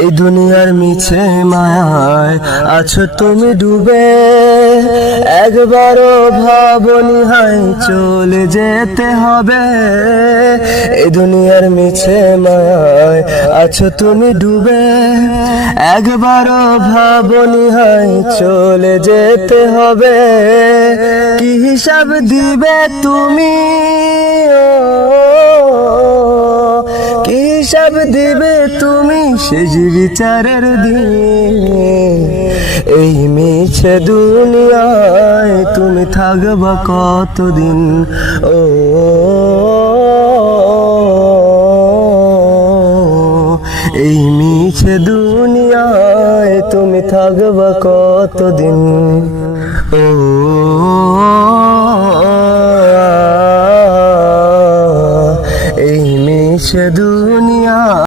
এই দুনিয়ার মিছে মায়ায় আছো তুমি ডুবে, একবারও ভাবনি হায় চলে যেতে হবে। এই দুনিয়ার মিছে মায়ায় আছো তুমি ডুবে, একবারও ভাবনি হায় চলে যেতে হবে। কি হিসাব দিবে তুমি, কি হিসাব দিবে তুমি শেষ বিচারের দিন। এই মিছে দুনিয়ায় তুমি থাকবা কতদিন? ও এই মিছে দুনিয়ায় তুমি থাকবা কতদিন? ও এই মিছে দুনিয়ায়